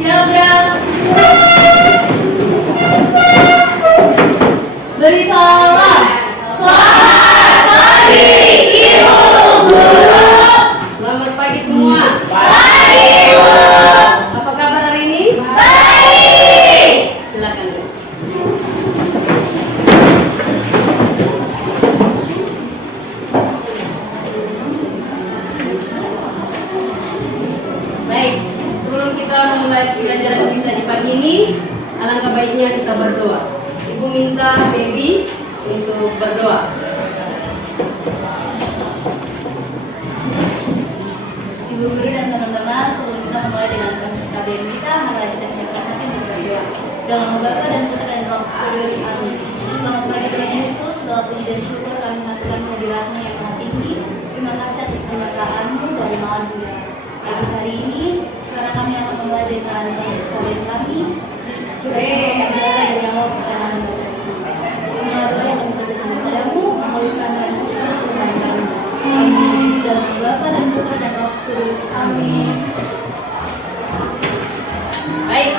Siap. Beri salam. Selamat pagi, Ibu Guru. Selamat pagi semua. Pagi, Ibu. Apa kabar hari ini? Baik. Silakan. Baik, sebelum kita memulai pelajaran bisa di pagi ini, alangkah baiknya kita berdoa. Ibu minta baby untuk berdoa. Ibu guru dan teman-teman, sebelum kita memulai dengan proses KBM kita, mari kita siapkan hati untuk berdoa. Dalam nama Bapa dan Putra dan Roh Kudus, amin. Selamat pagi Tuhan Yesus, segala puji dan syukur kami haturkan kehadirat-Mu yang maha tinggi. Terima kasih atas penyertaan-Mu dari malam hingga pagi hari ini. Sekarang kami akan memulai dengan proses KBM kami. Kita menjaga dari awal pertengahan baca. Mengalah yang berkata kepadamu, memulihkan dan khusus Tuhan kami. Amin. Dalam nama Bapa dan Putra dan Roh Kudus, amin. Baik.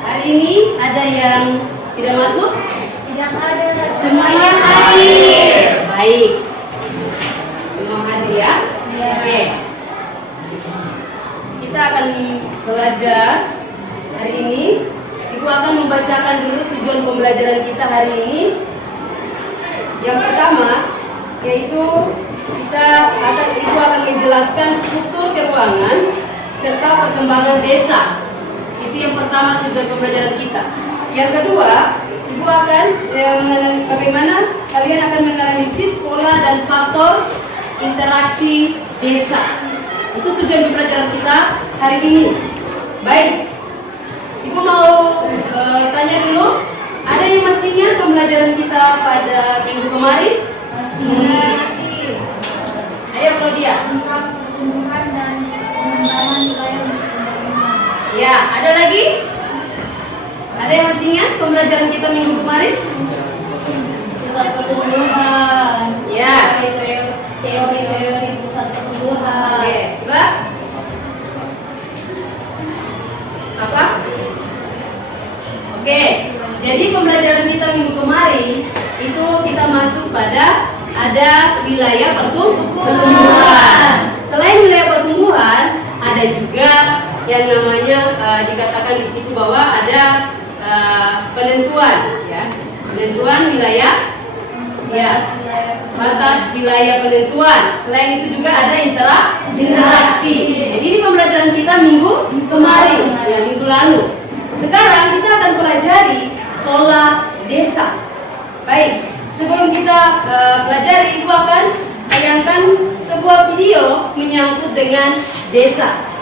Hari ini ada yang tidak masuk? Tidak ada. Semuanya hadir. Baik. Semua hadir ya? Ya. Oke. Kita akan belajar hari ini. Ibu akan membacakan dulu tujuan pembelajaran kita hari ini. Yang pertama yaitu Ibu akan menjelaskan struktur keuangan serta perkembangan desa. Itu yang pertama tujuan pembelajaran kita. Yang kedua, Ibu akan bagaimana kalian akan menganalisis pola dan faktor interaksi desa. Itu tujuan pembelajaran kita hari ini. Baik, Ibu mau tanya dulu, ada yang masih ingat pembelajaran kita pada minggu kemarin? Masih. Ayo Claudia. Tentang pertumbuhan dan pengembangan wilayah pembangunan. Ya, ada lagi? Ada yang masih ingat pembelajaran kita minggu kemarin? Pusat pertumbuhan. Ya. Teori-teori pusat pertumbuhan. Oke, coba. Apa? Oke, jadi pembelajaran kita minggu kemarin itu kita masuk pada ada wilayah pertumbuhan. Selain wilayah pertumbuhan, ada juga yang namanya dikatakan di situ bahwa ada penentuan, ya, penentuan wilayah, ya, batas wilayah penentuan. Selain itu juga ada interaksi. Jadi ini pembelajaran kita minggu kemarin, ya, minggu lalu. Sekarang kita akan pelajari pola desa. Baik, sebelum kita pelajari, Ibu akan bayangkan sebuah video menyangkut dengan desa.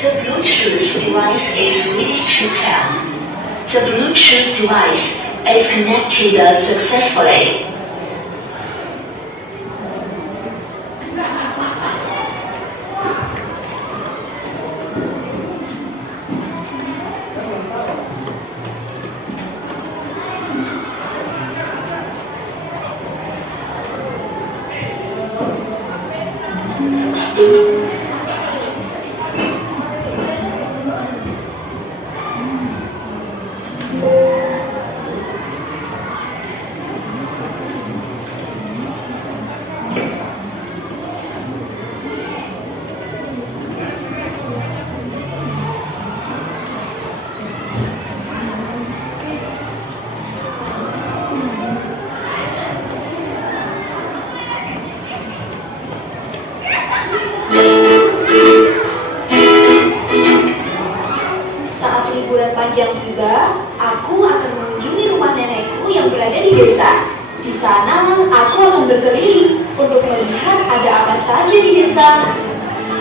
The Bluetooth device is ready to pair. The Bluetooth device is connected successfully. liburan panjang tiba, aku akan mengunjungi rumah nenekku yang berada di desa. Di sana, aku akan berkeliling untuk melihat ada apa saja di desa.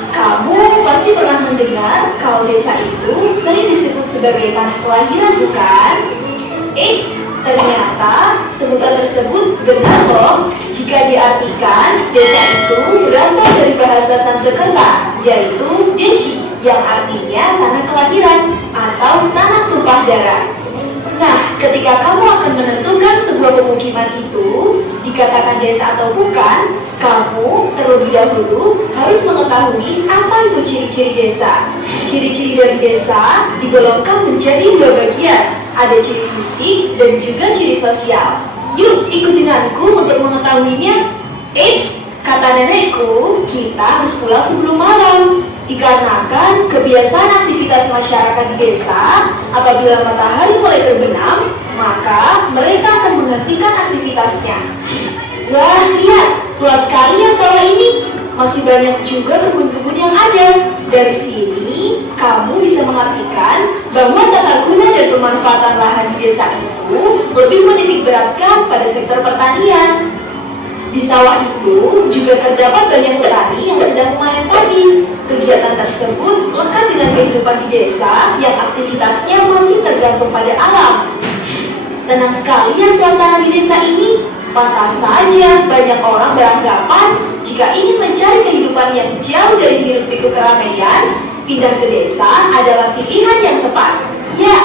Kamu pasti pernah mendengar kalau desa itu sering disebut sebagai tanah kelahiran, bukan? Eits, ternyata sebutan tersebut benar loh jika diartikan desa itu berasal dari bahasa Sanskerta, yaitu Deshi, yang artinya tanah kelahiran atau tanah tumpah darah. Nah, ketika kamu akan menentukan sebuah pemukiman itu dikatakan desa atau bukan, kamu terlebih dahulu harus mengetahui apa itu ciri-ciri desa. Ciri-ciri dari desa digolongkan menjadi dua bagian, ada ciri fisik dan juga ciri sosial. Yuk, ikut denganku untuk mengetahuinya. Eits, kata nenekku, kita harus pulang sebelum malam. Dikarenakan kebiasaan aktivitas masyarakat di desa, apabila matahari mulai terbenam, maka mereka akan menghentikan aktivitasnya. Wah, lihat, luas sekali ya sawah ini. Masih banyak juga kebun-kebun yang ada. Dari sini, kamu bisa mengartikan bahwa tata guna dan pemanfaatan lahan di desa itu lebih menitik beratkan pada sektor pertanian. Di sawah itu juga terdapat banyak petani yang sedang memanen padi. Kegiatan tersebut lekat dengan kehidupan di desa yang aktivitasnya masih tergantung pada alam. Tenang sekali ya suasana di desa ini. Pantas saja banyak orang beranggapan jika ingin mencari kehidupan yang jauh dari hiruk-pikuk keramaian, pindah ke desa adalah pilihan yang tepat. Ya,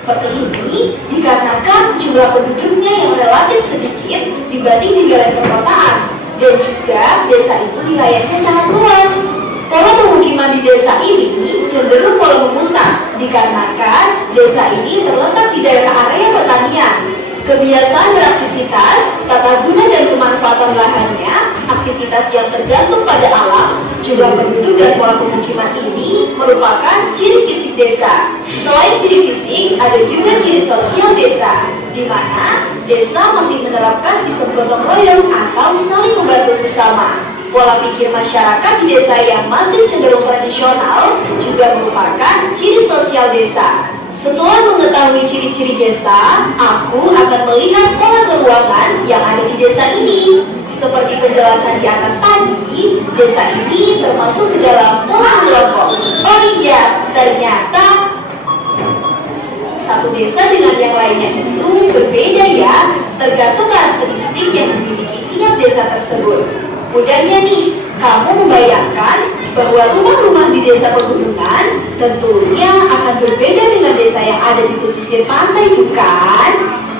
seperti ini dikarenakan jumlah penduduknya yang relatif sedikit dibanding negara perkotaan, dan juga desa itu wilayahnya sangat luas. Pola pemukiman di desa ini cenderung pola memusat dikarenakan desa ini terletak di daerah area pertanian. Kebiasaan beraktivitas, tata guna dan pemanfaatan lahannya, aktivitas yang tergantung pada alam, jumlah penduduk dan pola pemukiman ini merupakan ciri fisik desa. Selain ciri fisik, ada juga ciri sosial desa, di mana desa masih menerapkan sistem gotong royong atau saling membantu sesama. Pola pikir masyarakat di desa yang masih cenderung tradisional juga merupakan ciri sosial desa. Setelah mengetahui ciri-ciri desa, aku akan melihat pola keuangan yang ada di desa ini. Seperti penjelasan di atas tadi, desa ini termasuk ke dalam pola kelompok. Oh iya, ternyata satu desa dengan yang lainnya itu berbeda ya, tergantung karakteristik yang dimiliki tiap desa tersebut. Mudahnya nih, kamu membayangkan bahwa rumah-rumah di desa pegunungan tentunya akan berbeda dengan desa yang ada di pesisir pantai, bukan?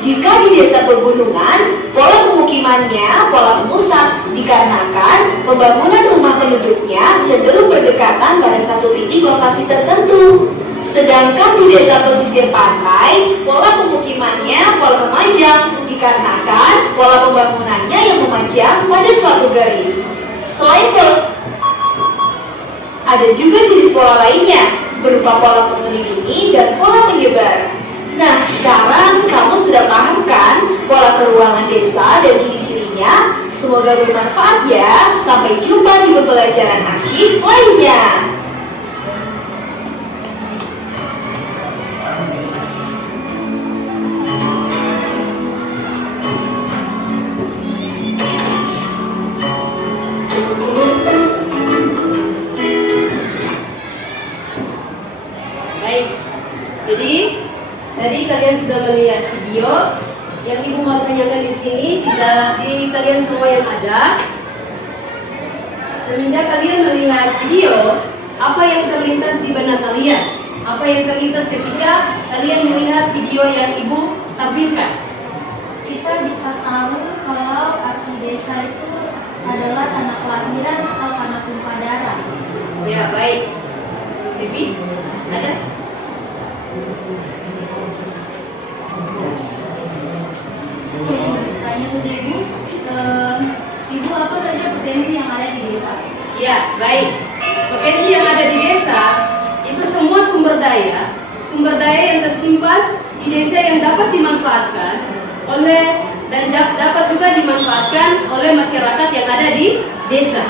Jika di desa pegunungan, pola pemukimannya pola pusat dikarenakan pembangunan rumah penduduknya cenderung berdekatan pada satu titik lokasi tertentu. Sedangkan di desa pesisir pantai, pola pemukimannya pola memanjang dikarenakan pola pembangunannya yang memanjang pada suatu garis. Selain itu, ada juga jenis pola lainnya berupa pola mengelilingi dan pola menyebar. Nah, sekarang kamu sudah paham kan pola keuangan desa dan ciri-cirinya? Semoga bermanfaat ya. Sampai jumpa di pembelajaran asyik lainnya. Jadi tadi kalian sudah melihat video yang Ibu mau tanyakan di sini di kalian semua yang ada. Semenjak kalian melihat video, apa yang terlintas di benak kalian? Apa yang terlintas ketika kalian melihat video yang Ibu tampilkan? Kita bisa tahu kalau arti desa itu adalah tanah kelahiran atau tanah tumpah darah. Ya, baik. Baby, ada? Tanya saja Ibu, Ibu apa saja potensi yang ada di desa? Ya, baik. Potensi yang ada di desa itu semua sumber daya yang tersimpan di desa yang dapat dimanfaatkan oleh dan dapat juga dimanfaatkan oleh masyarakat yang ada di desa.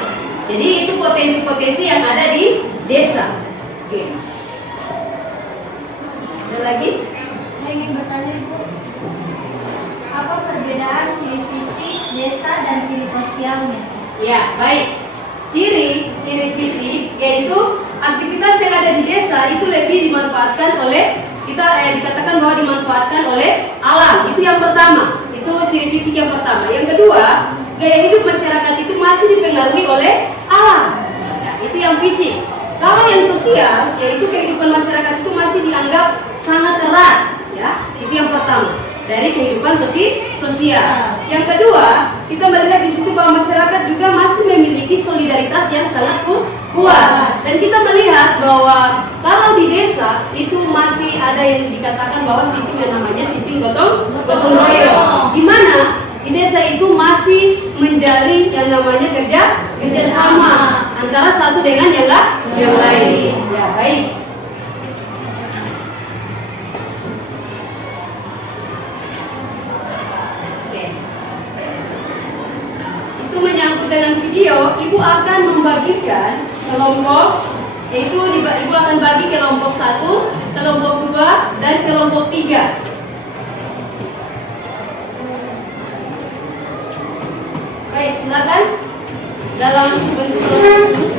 Jadi itu potensi-potensi yang ada di desa. Oke. Ada lagi? Saya ingin bertanya Ibu, apa perbedaan ciri fisik desa dan ciri sosialnya? Ya, baik. Ciri fisik yaitu aktivitas yang ada di desa itu lebih dimanfaatkan oleh dikatakan bahwa dimanfaatkan oleh alam. Itu yang pertama. Itu ciri fisik yang pertama. Yang kedua, gaya hidup masyarakat itu masih dipengaruhi oleh alam. Ya, itu yang fisik. Kalau yang sosial, yaitu kehidupan masyarakat itu masih dianggap sangat erat. Ya, itu yang pertama. Dari kehidupan sosial. Yang kedua, kita melihat di situ bahwa masyarakat juga masih memiliki solidaritas yang sangat kuat. Dan kita melihat bahwa kalau di desa itu masih ada yang dikatakan bahwa sistem yang namanya sistem gotong royong. Di mana di desa itu masih menjalin yang namanya kerjasama antara satu dengan yang lain. Ya, baik. Menyangkut dengan video, ibu akan membagikan kelompok, yaitu ibu akan bagi kelompok 1, kelompok 2, dan kelompok 3. Baik, silakan dalam bentuk kelompok.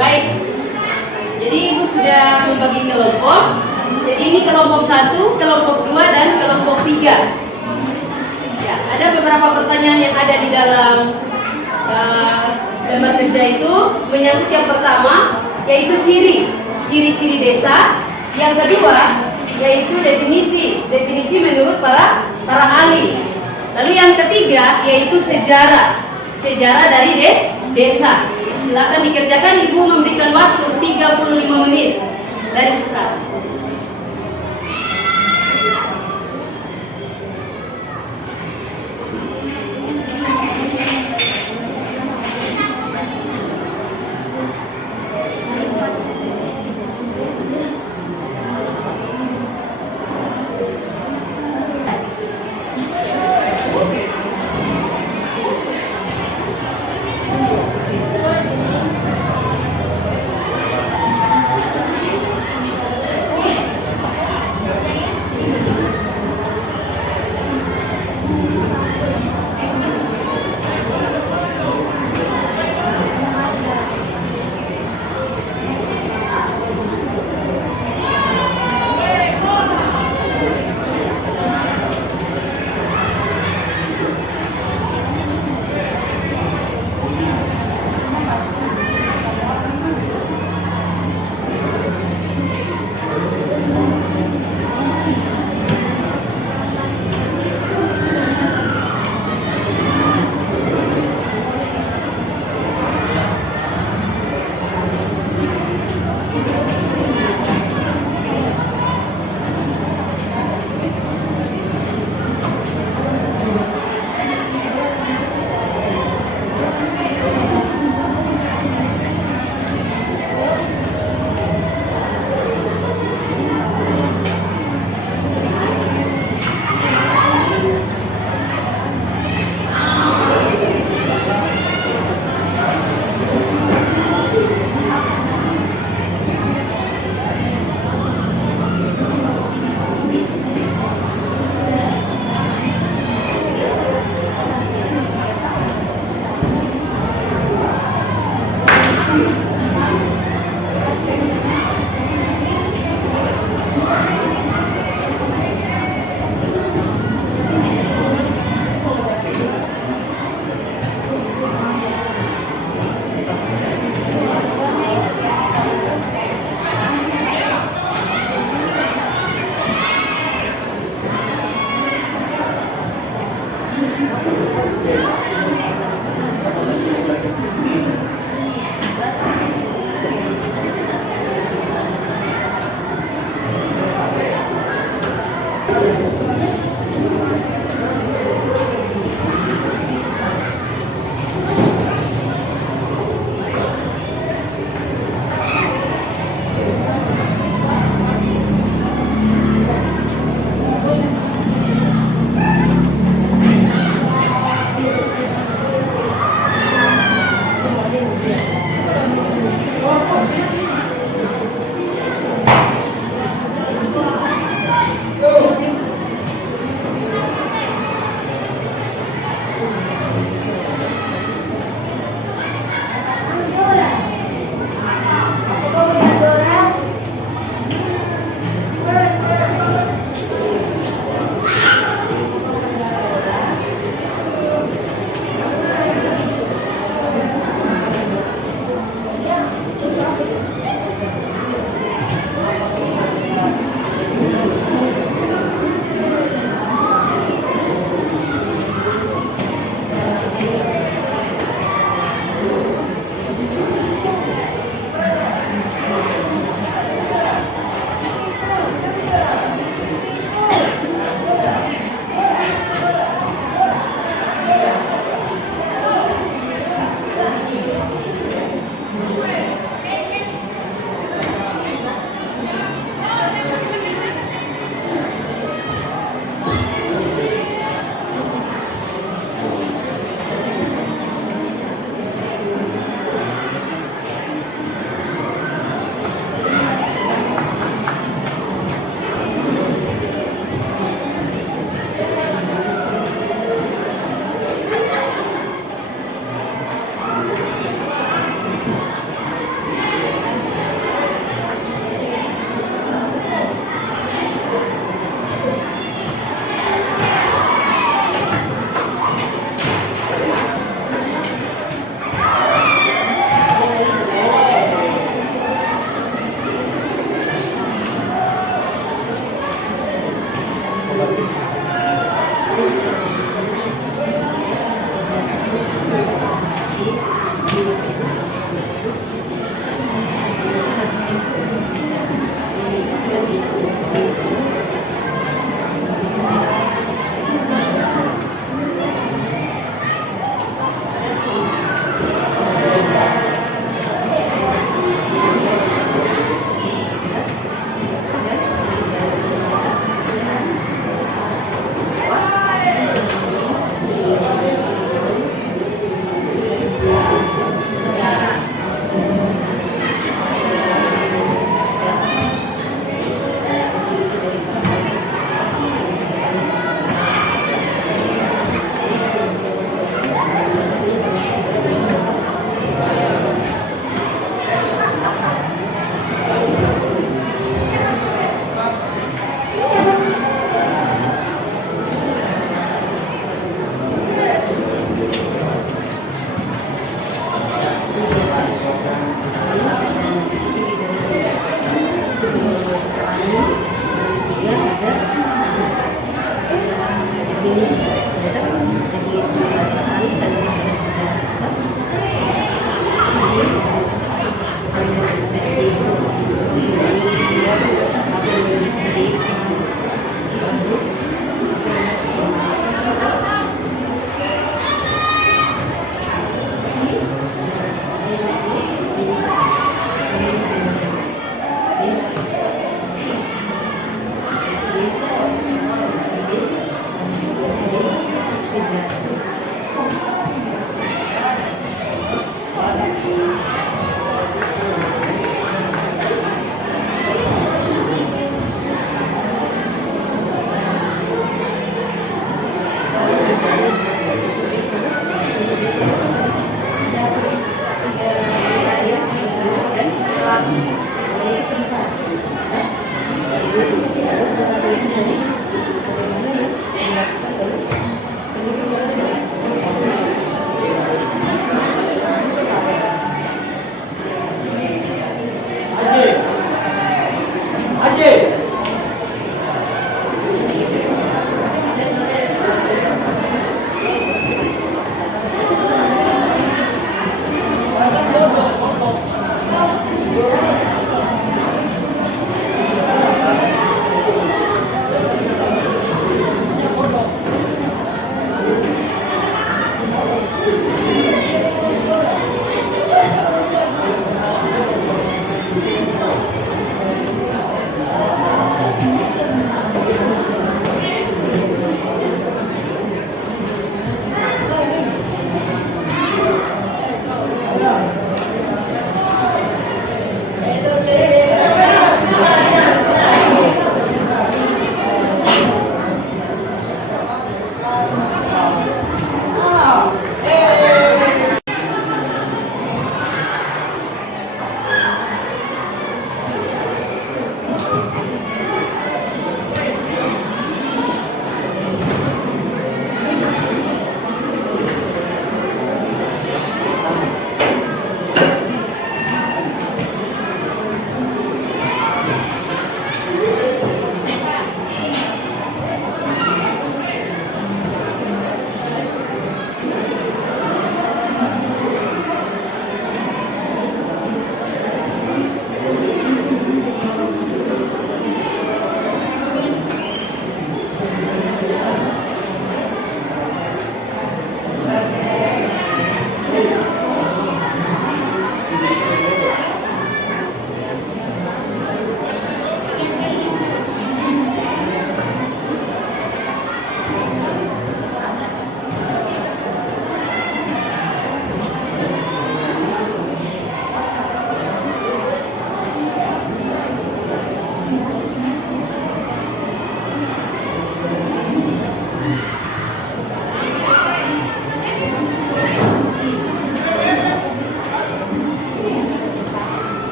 Baik, jadi ibu sudah membagi kelompok. Jadi ini kelompok 1, kelompok 2, dan kelompok 3. Ya, ada beberapa pertanyaan yang ada di dalam lembar kerja itu menyangkut yang pertama, yaitu ciri-ciri desa. Yang kedua, yaitu definisi menurut para ahli. Lalu yang ketiga, yaitu sejarah dari desa. Silakan dikerjakan, ibu memberikan waktu 35 menit dari sekarang.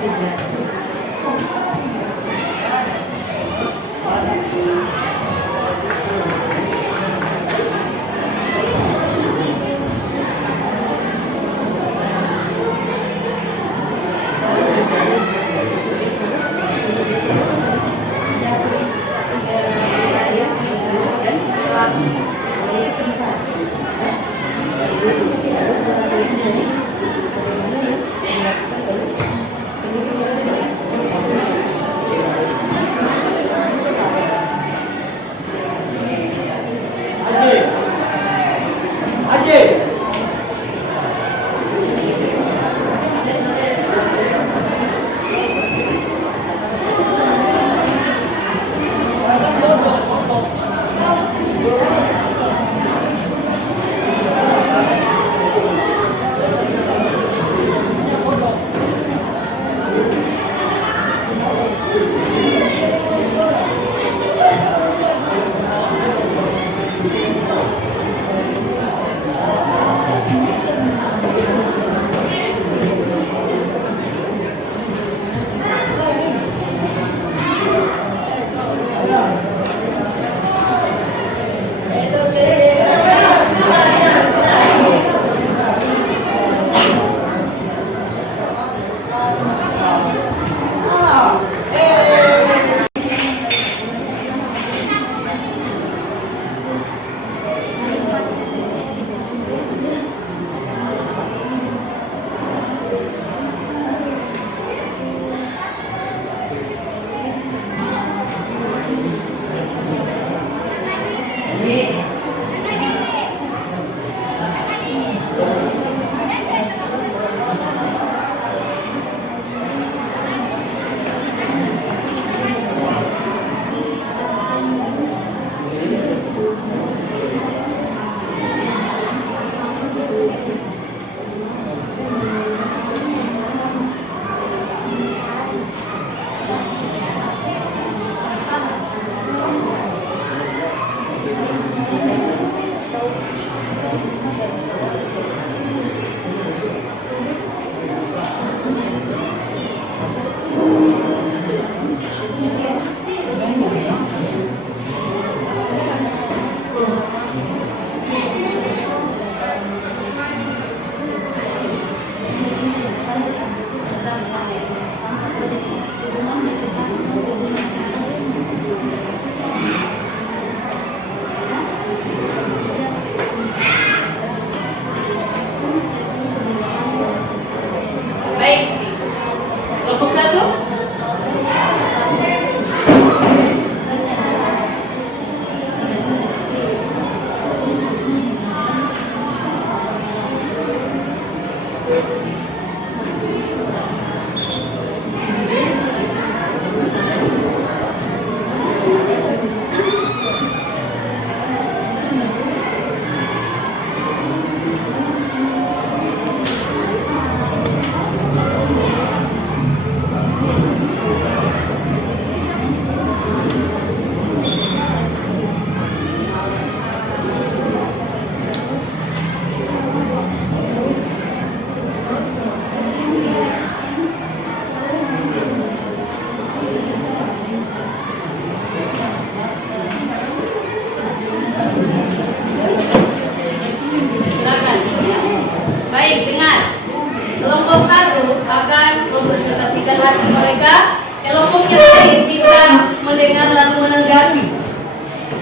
sejarah.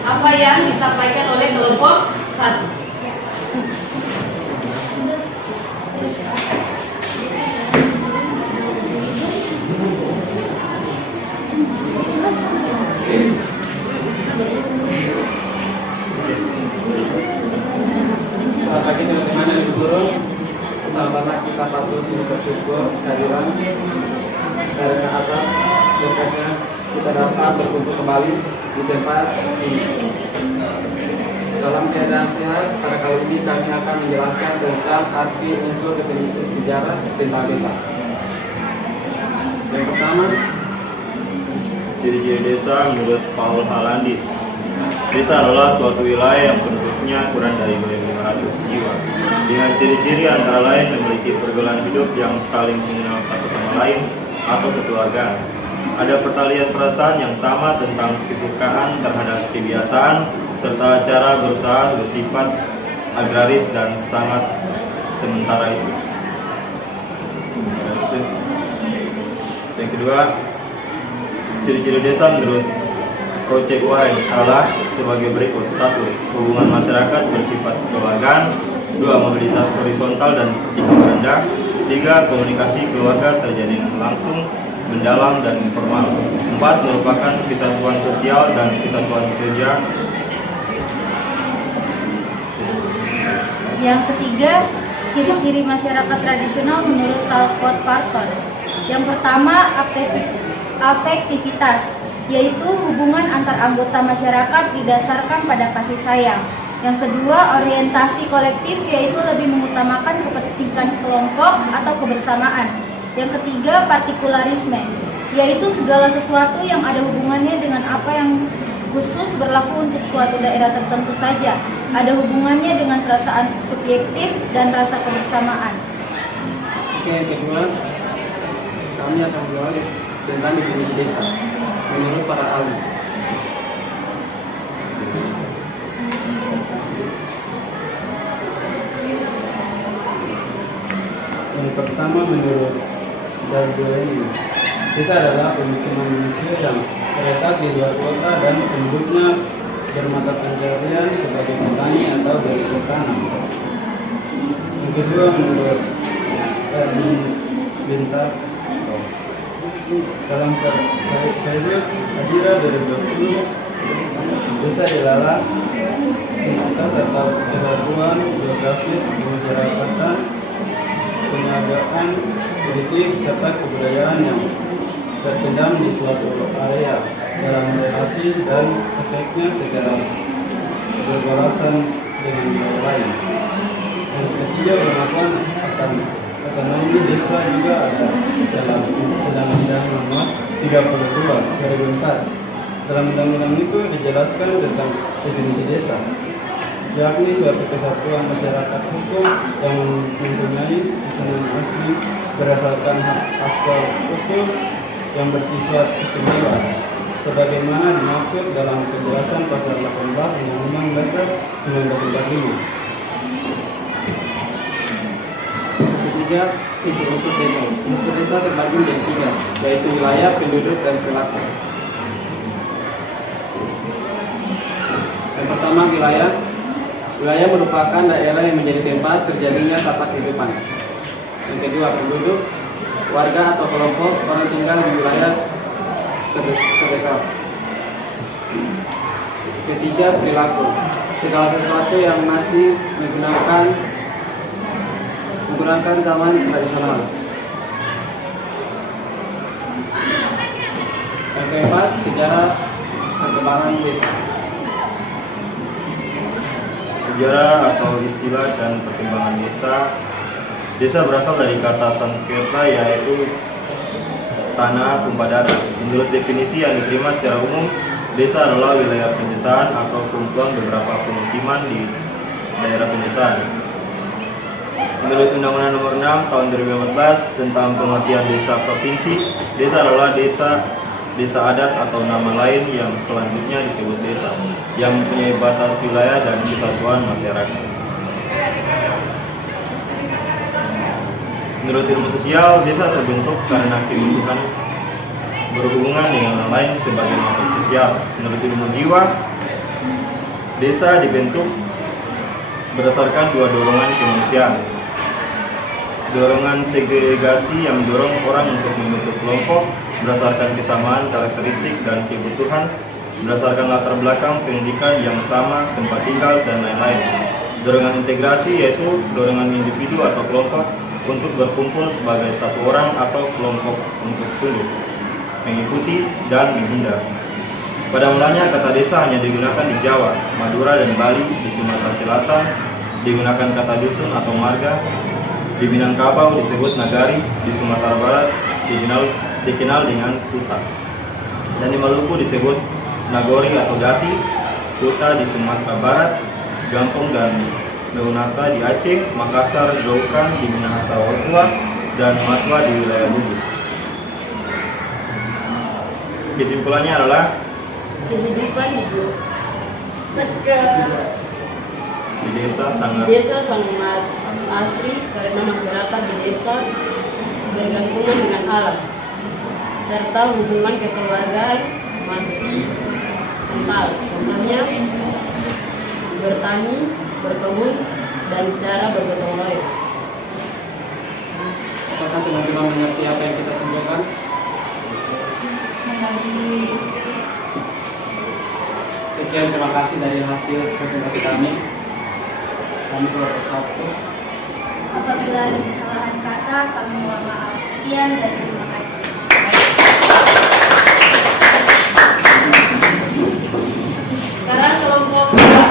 apa yang disampaikan oleh kelompok 1. Selamat pagi teman-teman dan ibu guru. Pertama-tama kita patut bersyukur kehadiran karena atas berkatnya kita dapat berkumpul kembali di tempat ini. Dalam keadaan sehat, pada kali ini kami akan menjelaskan tentang arti unsur definisi sejarah tentang desa. Yang pertama, ciri-ciri desa menurut Paul Halandis. Desa adalah suatu wilayah yang penduduknya kurang dari 500 jiwa, dengan ciri-ciri antara lain memiliki pergaulan hidup yang saling mengenal satu sama lain, atau kekeluargaan. Ada pertalian perasaan yang sama tentang kesukaan terhadap kebiasaan serta cara berusaha bersifat agraris dan sangat sementara itu. Yang kedua, ciri-ciri desa menurut Project Warren adalah sebagai berikut. 1. Hubungan masyarakat bersifat kekeluargaan. 2. Mobilitas horizontal dan vertikal rendah. 3. Komunikasi keluarga terjadi langsung, mendalam, dan informal. 4. Merupakan kesatuan sosial dan kesatuan kerja. Yang ketiga, ciri-ciri masyarakat tradisional menurut Talcott Parsons. Yang pertama, afektivitas, yaitu hubungan antar anggota masyarakat didasarkan pada kasih sayang. Yang kedua, orientasi kolektif, yaitu lebih mengutamakan kepentingan kelompok atau kebersamaan. Yang ketiga, partikularisme, yaitu segala sesuatu yang ada hubungannya dengan apa yang khusus berlaku untuk suatu daerah tertentu saja, ada hubungannya dengan perasaan subjektif dan rasa kebersamaan. Oke, yang kedua, kami akan mengulas tentang definisi desa menurut para ahli. Yang pertama, menurut Darwin, desa adalah pemukiman manusia yang terletak di luar kota dan penduduknya bermata pencarian sebagai petani atau bercocok tanam. Yang kedua, menurut Erwin Bintang, dalam Perpres Adira 2020, desa adalah atas atau kesatuan geografis kemasyarakatan, penyagaan politik serta kebudayaan yang terpendam di suatu area dalam relasi dan efeknya secara berbalasan dengan wilayah lain. Yang ketiga, pengakuan akan otonomi desa juga ada dalam Undang-Undang Nomor 32 2004. Dalam undang-undang itu dijelaskan tentang definisi desa, yakni suatu kesatuan masyarakat hukum yang mempunyai susunan asli berdasarkan hak asal usul yang bersifat istimewa, sebagaimana dimaksud dalam penjelasan pasal 18 Undang-Undang Dasar 1945. Ketiga, unsur desa. Unsur desa terbagi menjadi 3, yaitu wilayah, penduduk, dan perilaku. Yang pertama, wilayah. Wilayah merupakan daerah yang menjadi tempat terjadinya tata kehidupan. Yang kedua, penduduk, warga atau kelompok orang tinggal di wilayah terdekat. Ketiga, perilaku, segala sesuatu yang masih menggunakan zaman tradisional. Yang keempat, sejarah perkembangan desa. Sejarah atau istilah dan perkembangan desa. Desa berasal dari kata Sanskerta yaitu tanah tumpah darah. Menurut definisi yang diterima secara umum, desa adalah wilayah pedesaan atau kumpulan beberapa pemukiman di daerah pedesaan. Menurut Undang-Undang Nomor 6 Tahun 2014 tentang pengertian desa provinsi, desa adalah desa adat atau nama lain yang selanjutnya disebut desa, yang mempunyai batas wilayah dan kesatuan masyarakat. Menurut ilmu sosial, desa terbentuk karena kebutuhan berhubungan dengan orang lain sebagai makhluk sosial. Menurut ilmu jiwa, desa dibentuk berdasarkan dua dorongan kemanusiaan. Dorongan segregasi yang mendorong orang untuk membentuk kelompok berdasarkan kesamaan karakteristik dan kebutuhan, berdasarkan latar belakang pendidikan yang sama, tempat tinggal, dan lain-lain. Dorongan integrasi yaitu dorongan individu atau kelompok untuk berkumpul sebagai satu orang atau kelompok untuk tunduk, mengikuti, dan menghindar. Pada mulanya kata desa hanya digunakan di Jawa, Madura, dan Bali. Di Sumatera Selatan digunakan kata dusun atau marga. Di Minangkabau disebut nagari. Di Sumatera Barat dikenal dengan kuta. Dan di Maluku disebut nagori atau dati. Kuta di Sumatera Barat, Gampong dan Meunata di Aceh, Makassar, Daukan di Minahasa Papua, dan Matwa di wilayah Bugis. kesimpulannya adalah kehidupan hidup di desa sangat asri karena masyarakat di desa bergantungan dengan alam serta hubungan kekeluargaan masih kental. Contohnya bertani, berkebun, dan cara bergotong royong. Apakah teman-teman mengerti apa yang kita simpulkan? Sekian, terima kasih dari hasil presentasi kami. Kami kelompok 1. Apabila ada kesalahan kata, kami mohon maaf. Sekian dan terima kasih. Sekarang kelompok 2.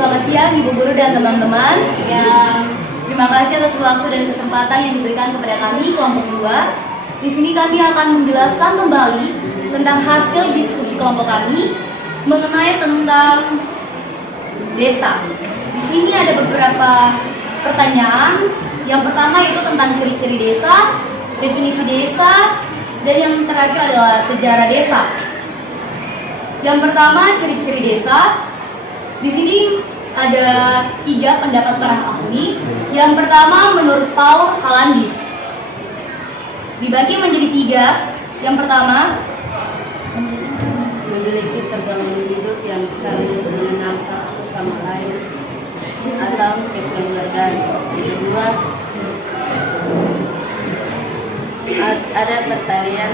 Selamat siang Ibu Guru dan teman-teman. Terima kasih atas waktu dan kesempatan yang diberikan kepada kami kelompok 2. Di sini kami akan menjelaskan kembali tentang hasil diskusi kelompok kami mengenai tentang desa. Di sini ada beberapa pertanyaan. Yang pertama itu tentang ciri-ciri desa, definisi desa, dan yang terakhir adalah sejarah desa. Yang pertama, ciri-ciri desa. Di sini ada 3 pendapat para ahli. Yang pertama menurut Paul Halandis dibagi menjadi 3. Yang pertama, Memiliki pergaulan hidup yang saling mengenal satu sama lain atau kekeluargaan. Kedua, ada pertalian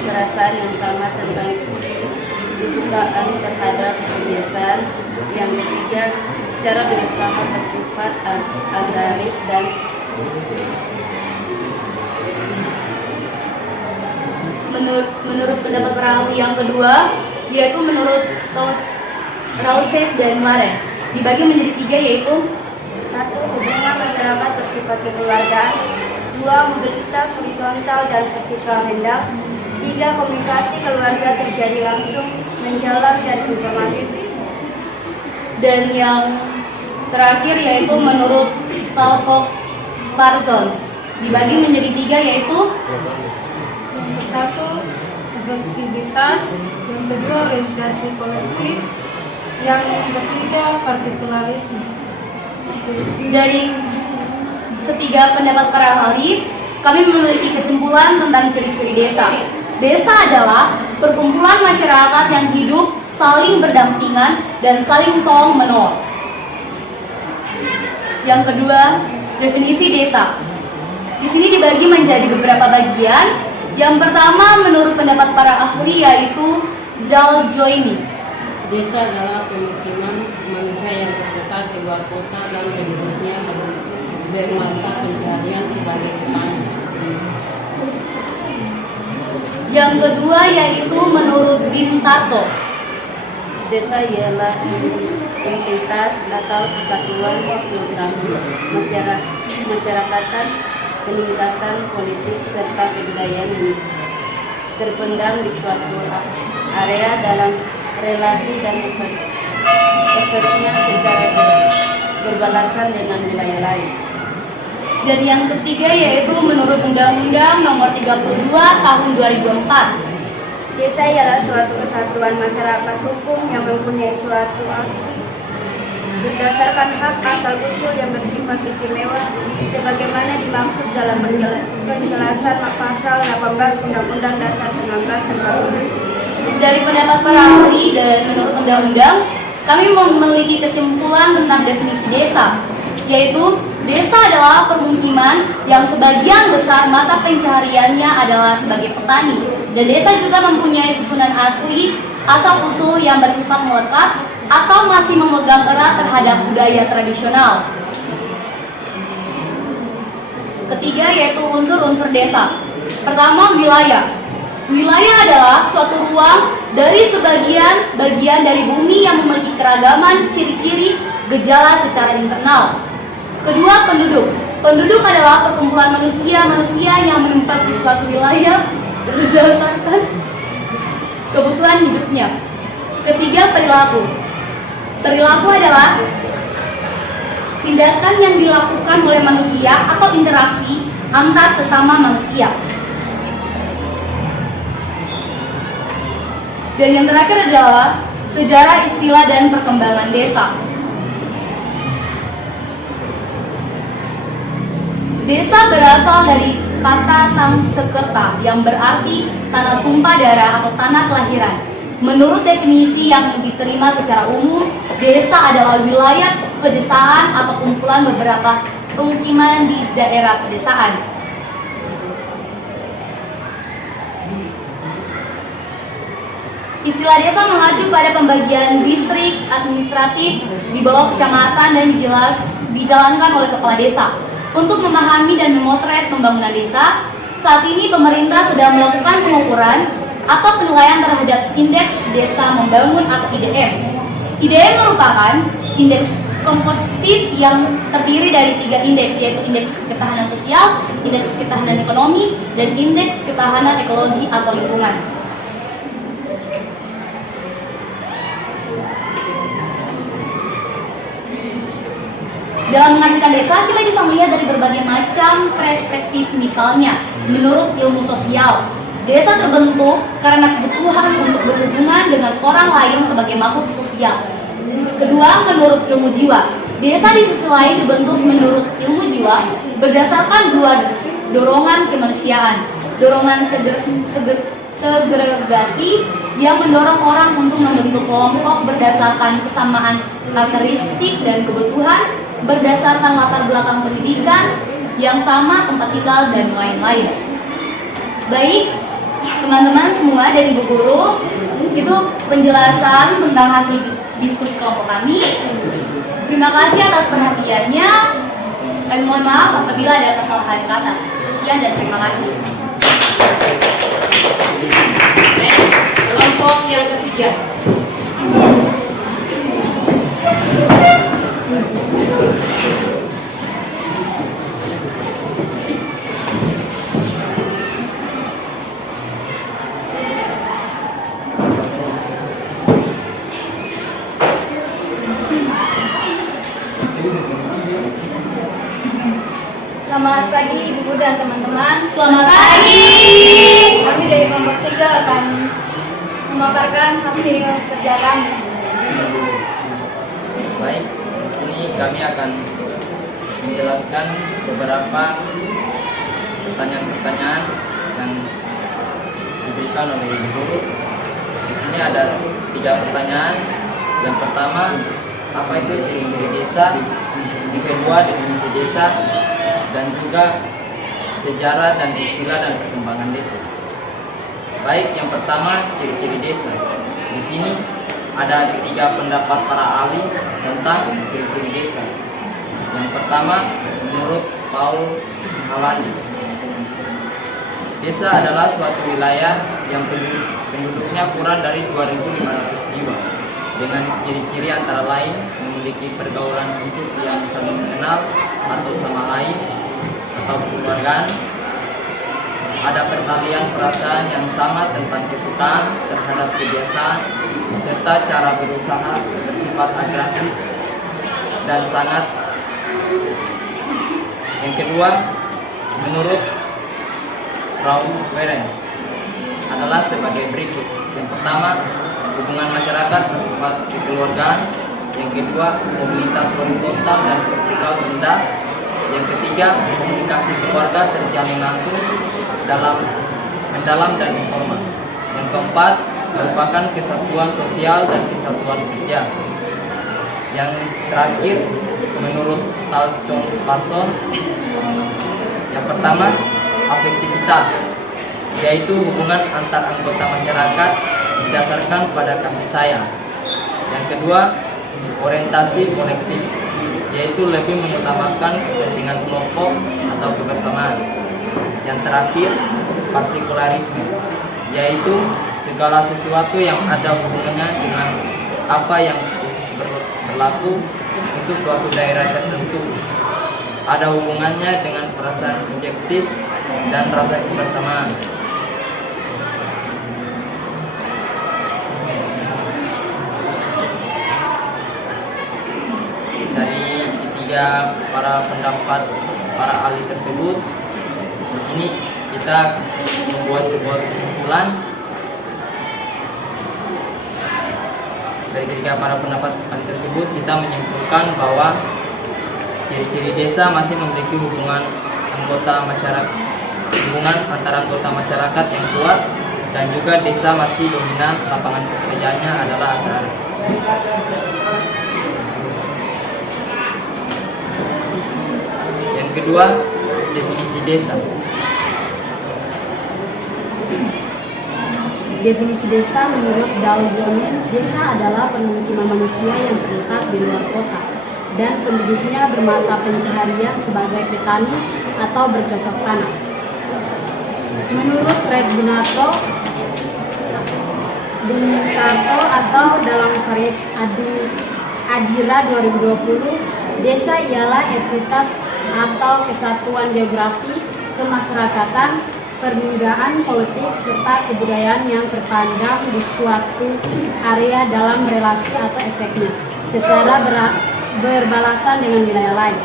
perasaan yang sama tentang kesukaan terhadap kebiasaan. Yang ketiga, cara berusaha bersifat agraris dan menurut pendapat para ahli yang kedua, yaitu menurut Rauchet dan Maren, dibagi menjadi 3, yaitu 1. Hubungan masyarakat bersifat kekeluargaan. 2. Mobilitas horizontal dan vertikal rendah. 3. Komunikasi keluarga terjadi langsung, mendalam dan informatif. dan yang terakhir yaitu menurut Talcott Parsons, dibagi menjadi 3, yaitu 1. Efektivitas. Yang kedua, orientasi kolektif. Yang ketiga, partikularisme. dari ketiga pendapat para ahli, kami memiliki kesimpulan tentang ciri-ciri desa. Desa adalah perkumpulan masyarakat yang hidup saling berdampingan dan saling tolong-menolong. Yang kedua, definisi desa. Di sini dibagi menjadi beberapa bagian. Yang pertama, menurut pendapat para ahli, yaitu Dal Joini. Desa adalah pemukiman manusia yang terletak di luar kota dan penduduknya bermata pencaharian sebagai petani. Yang kedua, yaitu menurut Bintarto. Desa ialah entitas atau kesatuan geografi masyarakatan, peningkatan politik serta kebudayaan yang terpendam di suatu area dalam relasi dan efeknya secara berbalasan dengan wilayah lain. Dan yang ketiga yaitu menurut Undang-Undang Nomor 32 Tahun 2004. Desa ialah suatu kesatuan masyarakat hukum yang mempunyai suatu asli berdasarkan hak asal-usul yang bersifat istimewa sebagaimana dimaksud dalam penjelasan pasal 18 Undang-Undang Dasar 1945. Dari pendapat para ahli dan menurut undang-undang, kami memiliki kesimpulan tentang definisi desa, yaitu desa adalah permukiman yang sebagian besar mata pencahariannya adalah sebagai petani, dan desa juga mempunyai susunan asli asal-usul yang bersifat melekat atau masih memegang erat terhadap budaya tradisional. Ketiga yaitu unsur-unsur desa. Pertama, wilayah. Wilayah adalah suatu ruang dari sebagian bagian dari bumi yang memiliki keragaman ciri-ciri gejala secara internal. Kedua, penduduk. Penduduk adalah perkumpulan manusia yang menempati suatu wilayah berdasarkan kebutuhan hidupnya. Ketiga, perilaku. Perilaku adalah tindakan yang dilakukan oleh manusia atau interaksi antar sesama manusia. Dan yang terakhir adalah sejarah, istilah, dan perkembangan desa. Desa berasal dari kata Sanskerta yang berarti tanah tumpah darah atau tanah kelahiran. Menurut definisi yang diterima secara umum, desa adalah wilayah pedesaan atau kumpulan beberapa pemukiman di daerah pedesaan. Istilah desa mengacu pada pembagian distrik administratif di bawah kecamatan dan dijalankan oleh kepala desa. Untuk memahami dan memotret pembangunan desa, saat ini pemerintah sedang melakukan pengukuran atau penilaian terhadap Indeks Desa Membangun atau IDM. IDM merupakan indeks kompositif yang terdiri dari 3 indeks, yaitu indeks ketahanan sosial, indeks ketahanan ekonomi, dan indeks ketahanan ekologi atau lingkungan. Dalam mengartikan desa, kita bisa melihat dari berbagai macam perspektif. Misalnya, menurut ilmu sosial, desa terbentuk karena kebutuhan untuk berhubungan dengan orang lain sebagai makhluk sosial. Kedua, menurut ilmu jiwa, desa di sisi lain dibentuk menurut ilmu jiwa berdasarkan 2 dorongan kemanusiaan. Dorongan segregasi yang mendorong orang untuk membentuk kelompok berdasarkan kesamaan karakteristik dan kebutuhan, berdasarkan latar belakang pendidikan yang sama, tempat tinggal, dan lain-lain. Baik, teman-teman semua dari Bu Guru, itu penjelasan tentang hasil diskusi kelompok kami. Terima kasih atas perhatiannya. Kami mohon maaf apabila ada kesalahan kata. Sekian dan terima kasih. Kelompok yang ketiga. Selamat pagi Ibu dan teman-teman. Selamat pagi. Kami dari kelompok 3 akan memaparkan hasil kerja kami. Baik, di sini kami akan menjelaskan beberapa pertanyaan-pertanyaan yang diberikan oleh Ibu Guru. Di sini ada 3 pertanyaan. Yang pertama, apa itu ciri-ciri desa? Yang kedua, definisi desa, dan juga sejarah dan istilah dan perkembangan desa. Baik, yang pertama, ciri-ciri desa. Di sini ada 3 pendapat para ahli tentang ciri-ciri desa. Yang pertama, menurut Paul Halandis, desa adalah suatu wilayah yang penduduknya kurang dari 2.500 jiwa, dengan ciri-ciri antara lain memiliki pergaulan hidup yang saling mengenal atau sama lain atau kekeluargaan, ada pertalian perasaan yang sama tentang kesukaan terhadap kebiasaan, serta cara berusaha bersifat agresif dan sangat. Yang kedua, menurut Raoul Weren, adalah sebagai berikut. Yang pertama, hubungan masyarakat bersifat kekeluargaan. Yang kedua, mobilitas horizontal dan vertikal rendah. Yang ketiga, komunikasi keluarga terjalin langsung mendalam dan informal. Yang keempat, merupakan kesatuan sosial dan kesatuan kerja. Yang terakhir, menurut Tal Chong Parson, yang pertama, afektivitas, yaitu hubungan antar anggota masyarakat didasarkan pada kasih sayang. Yang kedua, orientasi kolektif, yaitu lebih mengutamakan kepentingan kelompok atau kebersamaan. Yang terakhir, partikularisme, yaitu segala sesuatu yang ada hubungannya dengan apa yang khusus berlaku untuk suatu daerah tertentu, ada hubungannya dengan perasaan subjektif dan rasa kebersamaan. ketiga para pendapat para ahli tersebut, di sini kita membuat sebuah kesimpulan. Dari ketiga para pendapat ahli tersebut, kita menyimpulkan bahwa ciri-ciri desa masih memiliki hubungan antara anggota masyarakat yang kuat, dan juga desa masih dominan lapangan pekerjaannya adalah agraris. Yang kedua, definisi desa. Definisi desa menurut Dow Jones, desa adalah pemukiman manusia yang terletak di luar kota dan penduduknya bermata pencaharian sebagai petani atau bercocok tanam. Menurut Fred Binato atau dalam Faris Adira 2020, desa ialah entitas atau kesatuan geografi, kemasyarakatan, perniagaan, politik, serta kebudayaan yang terpandang di suatu area dalam relasi atau efeknya secara berbalasan dengan wilayah lain.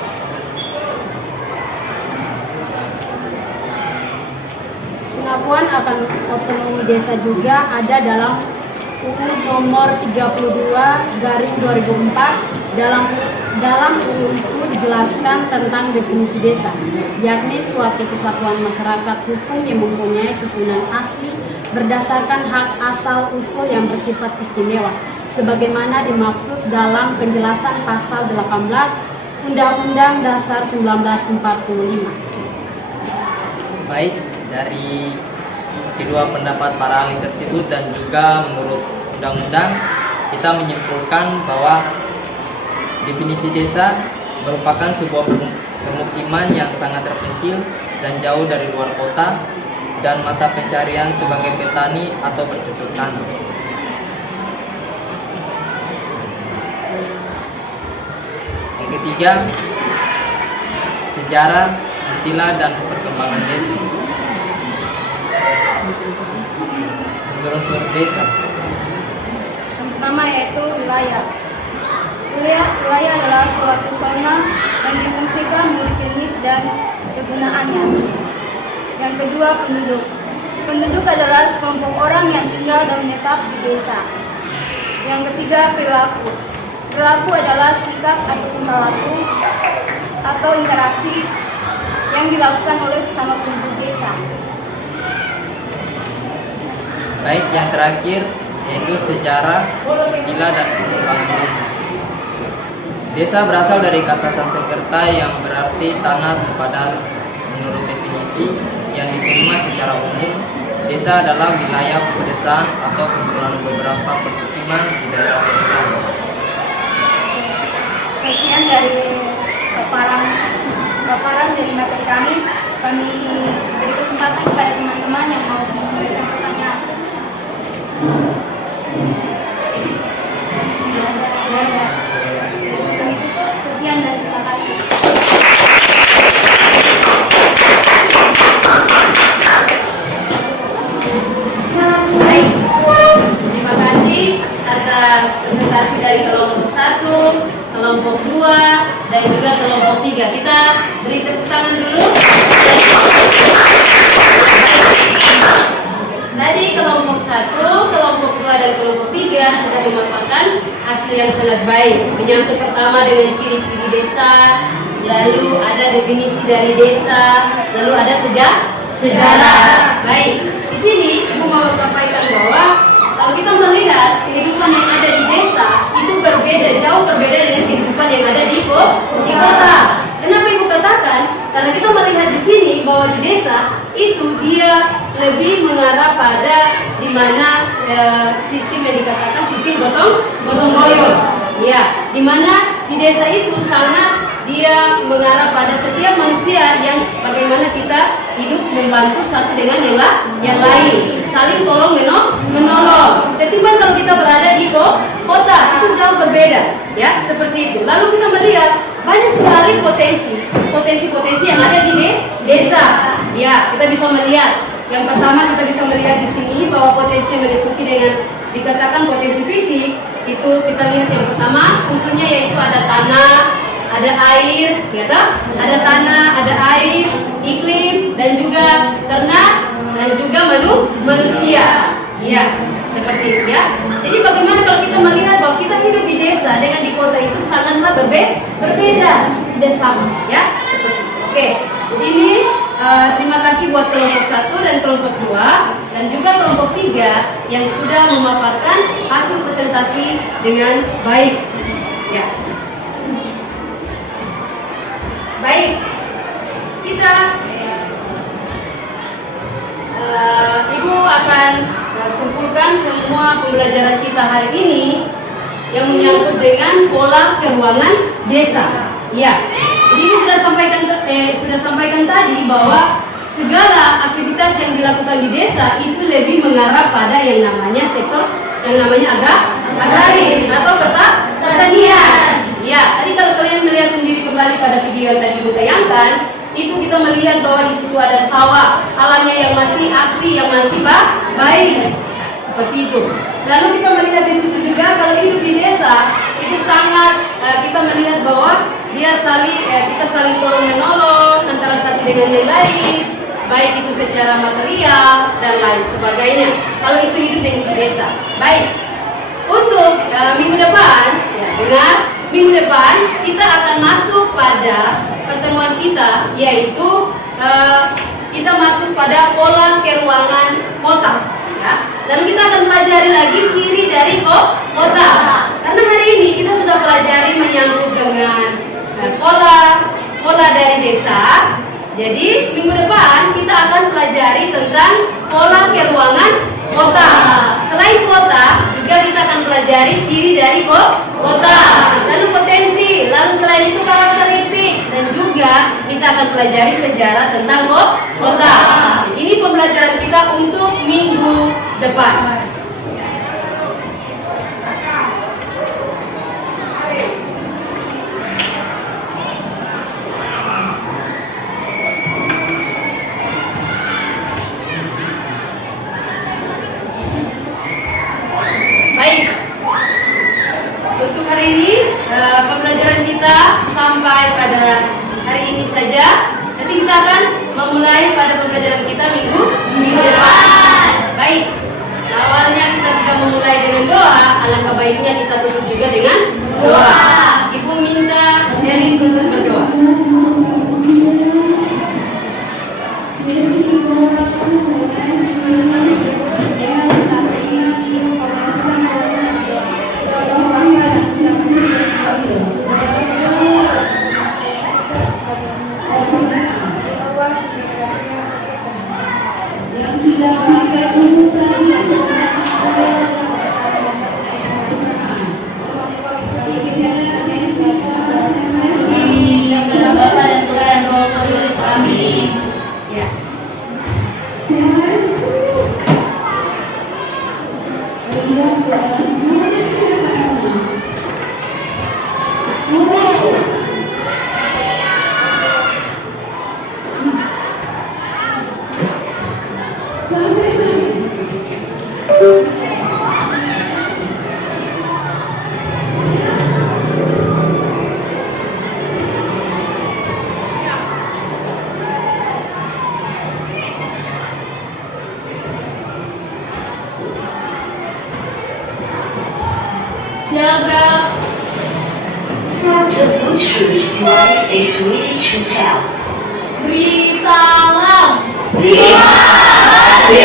Pengakuan akan otonomi desa juga ada dalam UU nomor 32/2004. Dalam UU itu dijelaskan tentang definisi desa, yakni suatu kesatuan masyarakat hukum yang mempunyai susunan asli berdasarkan hak asal usul yang bersifat istimewa, sebagaimana dimaksud dalam penjelasan pasal 18 Undang-Undang Dasar 1945. Baik, dari kedua pendapat para ahli tersebut dan juga menurut undang-undang, kita menyimpulkan bahwa definisi desa merupakan sebuah pemukiman yang sangat terpencil dan jauh dari luar kota dan mata pencarian sebagai petani atau bercocok tanam. Yang ketiga, sejarah, istilah, dan perkembangan desa. Unsur-unsur desa. Yang pertama yaitu wilayah. Wilayah adalah suatu zona yang difungsikan menurut jenis dan kegunaannya. Yang kedua, penduduk. Penduduk adalah sekelompok orang yang tinggal dan menetap di desa. Yang ketiga, perilaku. Perilaku adalah sikap ataupun perilaku atau interaksi yang dilakukan oleh sesama penduduk desa. Baik, yang terakhir yaitu sejarah, istilah, dan perkembangan desa. Desa berasal dari kata Sanskerta yang berarti tanah padang. Menurut definisi yang diterima secara umum, desa adalah wilayah pedesaan atau kumpulan beberapa permukiman di daerah pedesaan. Sekian dari paparan dari materi kami beri kesempatan kepada teman-teman yang mau memberikan pertanyaan. Kami tutup, sekian dan terima kasih. Baik, terima kasih atas presentasi dari kelompok 1, kelompok 2, dan juga kelompok 3. Kita beri tepuk tangan dulu. Tadi kelompok 1, kelompok 2, dan kelompok 3 sudah memaparkan hasil yang sangat baik. Menyangkut pertama dengan ciri-ciri desa, lalu ada definisi dari desa, lalu ada sejarah. Baik, di sini Ibu mau sampaikan bahwa kalau kita melihat kehidupan yang ada di desa itu berbeda, jauh berbeda dengan kehidupan yang ada di kota. Kenapa Ibu katakan? Karena kita melihat di sini bahwa di desa itu dia lebih mengarah pada di mana sistem yang dikatakan sistem gotong royong. Ya, di mana di desa itu sangat dia mengarah pada setiap manusia yang bagaimana kita hidup membantu satu dengan yang lain, saling tolong menolong. Ketimbang kalau kita berada di kota itu jauh berbeda, ya seperti itu. Lalu kita melihat banyak sekali potensi yang ada di desa. Ya, kita bisa melihat. Yang pertama kita bisa melihat di sini bahwa potensi yang meliputi dengan dikatakan potensi fisik itu kita lihat yang pertama unsurnya yaitu ada tanah, ada air, ya toh? Ada tanah, ada air, iklim, dan juga ternak, dan juga manusia. Ya, seperti itu ya. Jadi bagaimana kalau kita melihat bahwa kita hidup di desa dengan di kota itu sangatlah berbeda, tidak sama, ya. Seperti itu. Oke, jadi ini terima kasih buat kelompok 1 dan kelompok 2 dan juga kelompok 3 yang sudah memaparkan hasil presentasi dengan baik. Ya. Baik, kita Ibu akan simpulkan semua pembelajaran kita hari ini yang menyangkut dengan pola keuangan desa. Ya, jadi ini sudah sampaikan tadi bahwa segala aktivitas yang dilakukan di desa itu lebih mengarah pada yang namanya sektor yang namanya agraris atau pertanian. Ya, tadi kalau kalian melihat sendiri kembali pada video yang tadi Ibu tayangkan, itu kita melihat bahwa di situ ada sawah, alamnya yang masih asli, yang masih baik, seperti itu. Lalu kita melihat di situ juga kalau hidup di desa itu sangat kita melihat bahwa kita saling tolong menolong antara satu dengan yang lain, baik itu secara material dan lain sebagainya. Kalau itu hidup di desa, baik. Untuk minggu depan, ya, dengar. Minggu depan kita akan masuk pada pertemuan kita, yaitu kita masuk pada pola keuangan kota. Ya. Lalu kita akan pelajari lagi ciri dari kota. Karena hari ini kita sudah pelajari menyangkut dengan pola dari desa. Jadi minggu depan kita akan pelajari tentang pola keuangan kota. Selain kota, juga kita akan pelajari ciri dari kota, lalu potensi, lalu selain itu karakteristik, dan juga kita akan pelajari sejarah tentang kota. Ini pembelajaran kita untuk minggu depan. Untuk hari ini pembelajaran kita sampai pada hari ini saja. Nanti kita akan memulai pada pembelajaran kita minggu depan. Baik. Awalnya kita sudah memulai dengan doa. Alangkah baiknya kita tutup juga dengan doa. Ibu minta Elis untuk berdoa. The Bluetooth device is ready to pair. Beri salam. Terima kasih.